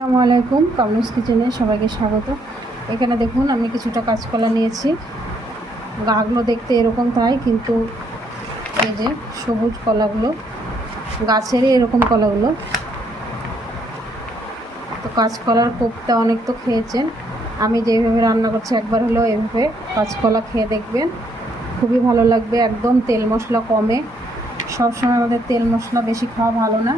আসসালামু আলাইকুম কামনুস কিচেনে সবাইকে স্বাগত। এখানে দেখুন, আমি কিছুটা কাঁচকলা নিয়েছি। গাগুলো দেখতে এরকম তাই, কিন্তু এই যে সবুজ কলাগুলো, গাছেরই এরকম কলাগুলো। তো কাঁচকলার কোপ্তা অনেক তো খেয়েছেন। আমি যেভাবে রান্না করছি একবার হলেও এভাবে কাঁচকলা খেয়ে দেখবেন। খুবই ভালো লাগবে, একদম তেল মশলা কমে। সবসময় আমাদের তেল মশলা বেশি খাওয়া ভালো না।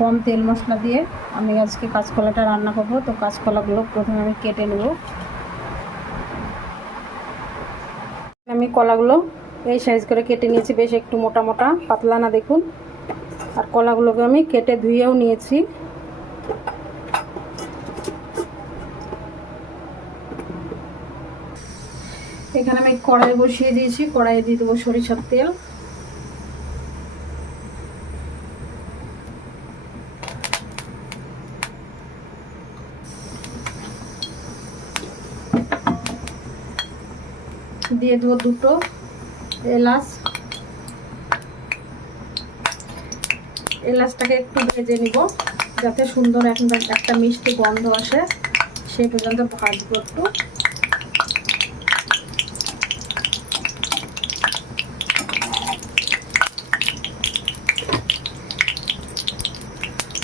কম তেল মশলা দিয়ে আমি আজকে কাঁচকলাটা রান্না করব। তো কাঁচকলাগুলো প্রথমে আমি কেটে নেব। আমি কলাগুলো এই সাইজ করে কেটে নিয়েছি, বেশ একটু মোটা মোটা, পাতলা না দেখুন। আর কলাগুলোকে আমি কেটে ধুয়েও নিয়েছি। এখানে আমি কড়াই বসিয়ে দিয়েছি, কড়াইয়ে দিয়ে দেবো সরিষার তেল। দিয়ে দেবো দুটো। এলাচ। এলাচটাকে একটু ভেজে নিব, যাতে সুন্দর একটা একটা মিষ্টি গন্ধ আসে। সেই পর্যন্ত ভাজবো একটু।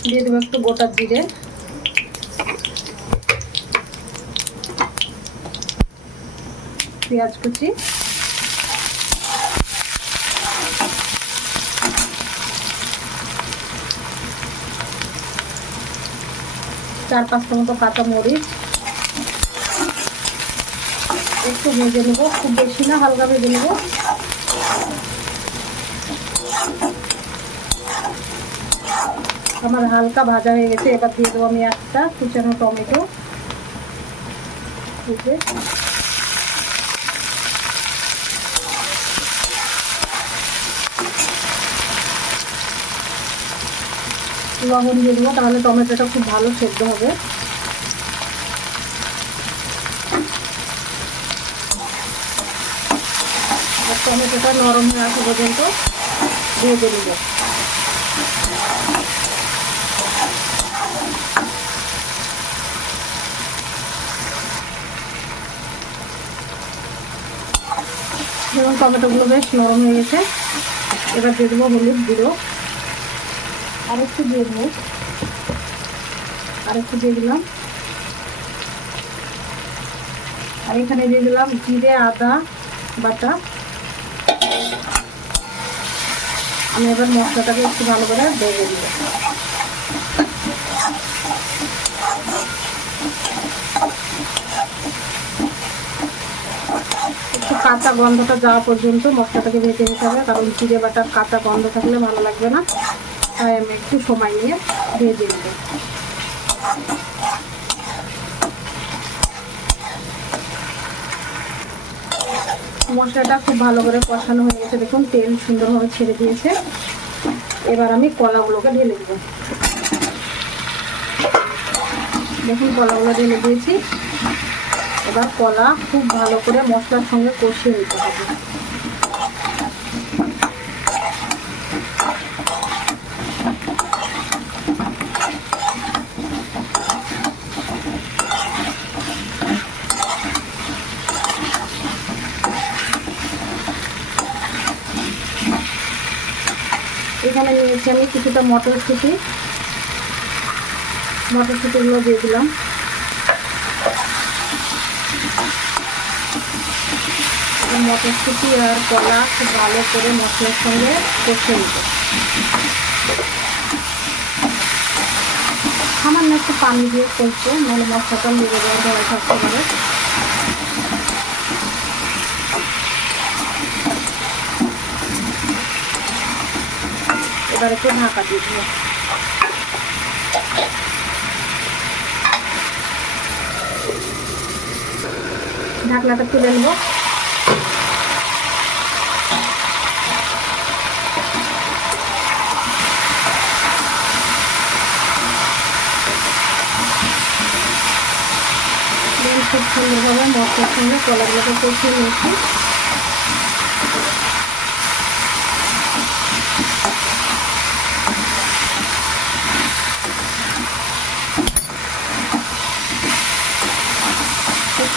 দিয়ে দেবো একটু গোটা জিরে। পেঁয়াজ কুচি। চার পাঁচটা মতো কাঁচা মরিচ। একটু ভেজে নেব, খুব বেশি না, হালকা ভেজে নেব। আমার হালকা ভাজা হয়ে গেছে, এবার দিয়ে দেবো আমি একটা কুচানো টমেটো। লবণ দিয়ে দেবো তাহলে টমেটোটা খুব ভালো সেদ্ধ হবে। আর টমেটোটা নরম হয়ে আসা পর্যন্ত ভেজে নেব টমেটোগুলো বেশ নরম হয়ে গেছে। এবার দিয়ে দেবো হলুদ গুঁড়ো। আর একটু দিয়ে দেবো। আর একটু দিয়ে দিলাম। আর এখানে দিয়ে দিলাম জিরে, আদা, বাটা। আমি এবার মশলাটাকে একটু ভালো করে ভেজে দিব একটু কাঁচা গন্ধটা যাওয়া পর্যন্ত মশলাটাকে ভেজে নিতে হবে, কারণ জিরে, বাটার কাঁচা গন্ধ থাকলে ভালো লাগবে না। আমি একটু সময় নিয়ে ভেজে নেব মশলাটা খুব ভালো করে কষানো হয়ে গেছে। দেখুন, তেল সুন্দরভাবে ছেড়ে দিয়েছে। এবার আমি কলাগুলোকে ঢেলে দেবো। দেখুন, কলাগুলো ঢেলে দিয়েছি। এবার কলা খুব ভালো করে মশলার সঙ্গে কষিয়ে নিতে হবে। এখানে নিয়েছি আমি কিছুটা মটরশুঁটি। মটরশুঁটিগুলো দিয়ে দিলাম। মটরশুঁটি আর কলা খুব ভালো করে মশলার সঙ্গে কষে নিতে। সামান্য একটু পানি দিয়ে করছে মানে মশলাটা লেগে যাওয়ার ভয় থাকতে পারে এবার একটু ঢাকা দিয়ে দিব ঢাকনাটা তুলে নেব। খুব সুন্দরভাবে মশলার সঙ্গে কলাগুলোকে কষিয়ে নিয়েছি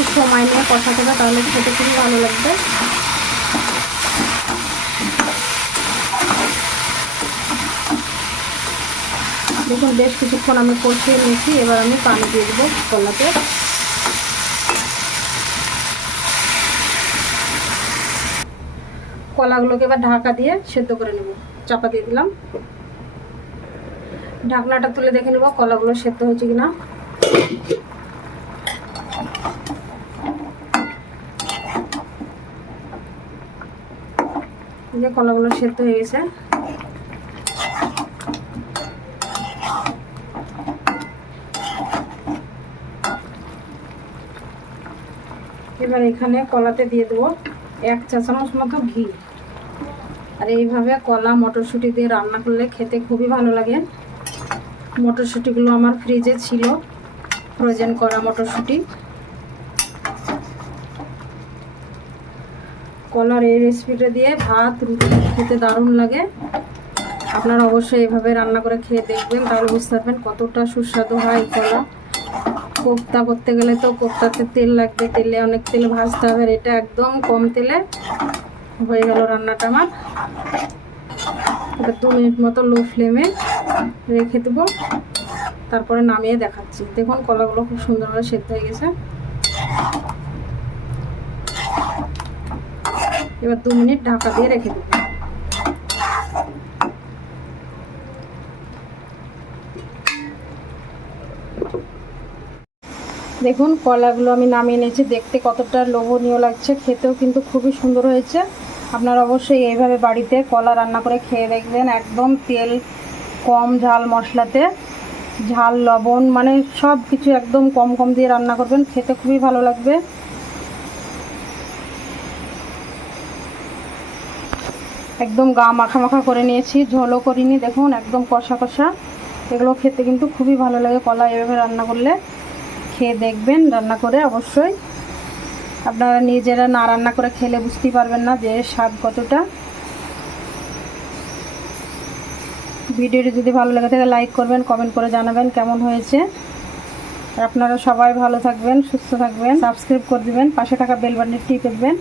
একটু কষাতে হবে তাহলে খেতে খুবই ভালো লাগবে। দেখুন, বেশ কিছুক্ষণ আমি কষিয়ে নিয়েছি, এবার আমি পানি দিয়ে দেবো কলাতে। কলাগুলোকে এবার ঢাকা দিয়ে সেদ্ধ করে নেব। চাপা দিয়ে দিলাম। ঢাকনাটা তুলে দেখে নেব কলাগুলো সেদ্ধ হয়েছে কিনা। যে কলাগুলো সেদ্ধ হয়ে গেছে। এবার এখানে কলাতে দিয়ে দেবো এক চা চামচ মতো ঘি। আর এইভাবে কলা, মটরশুঁটি দিয়ে রান্না করলে খেতে খুবই ভালো লাগে। মটরশুঁটিগুলো আমার ফ্রিজে ছিল। ফ্রোজেন করা মটরশুঁটি। কলার এই রেসিপিটা দিয়ে ভাত, রুটি খেতে দারুণ লাগে। আপনারা অবশ্যই এভাবে রান্না করে খেয়ে দেখবেন, তাহলে বুঝতে পারবেন কতটা সুস্বাদু হয় কলা। কোপ্তা করতে গেলে তো কোপ্তাতে তেল লাগবে, তেলে অনেক তেল ভাজতে হবে এটা একদম কম তেলে হয়ে গেল রান্নাটা আমার। এবার দু মিনিট মতো লো ফ্লেমে রেখে দেবো। তারপরে নামিয়ে দেখাচ্ছি। দেখুন কলাগুলো খুব সুন্দরভাবে সেদ্ধ হয়ে গেছে। এবার দু মিনিট ঢাকা দিয়ে রেখে দেবো। দেখুন, কলাগুলো আমি নামিয়ে নিয়েছি। দেখতে কতটা লোভনীয় লাগছে। খেতেও কিন্তু খুবই সুন্দর হয়েছে। আপনারা অবশ্যই এইভাবে বাড়িতে কলা রান্না করে খেয়ে দেখবেন। একদম তেল কম, ঝাল মশলাতে। ঝাল, লবণ মানে সব কিছু একদম কম কম দিয়ে রান্না করবেন। খেতে খুবই ভালো লাগবে। একদম গা মাখা মাখা করে নিয়েছি, ঝোলও করিনি, দেখুন, একদম কষা কষা। এগুলো খেতে কিন্তু খুবই ভালো লাগে, কলা এভাবে রান্না করলে। খেয়ে দেখবেন, রান্না করে অবশ্যই। আপনারা নিজেরা না রান্না করে খেলে বুঝতেই পারবেন না যে স্বাদ কতটা। ভিডিওটি যদি ভালো লেগে থাকে, লাইক করবেন, কমেন্ট করে জানাবেন কেমন হয়েছে। আর আপনারা সবাই ভালো থাকবেন, সুস্থ থাকবেন, সাবস্ক্রাইব করে দেবেন, পাশে থাকা বেল বাটনটি টিপে দেবেন।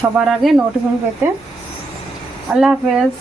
সবার আগে নোটিফিকেশন পেতে। আল্লাহ হাফেজ।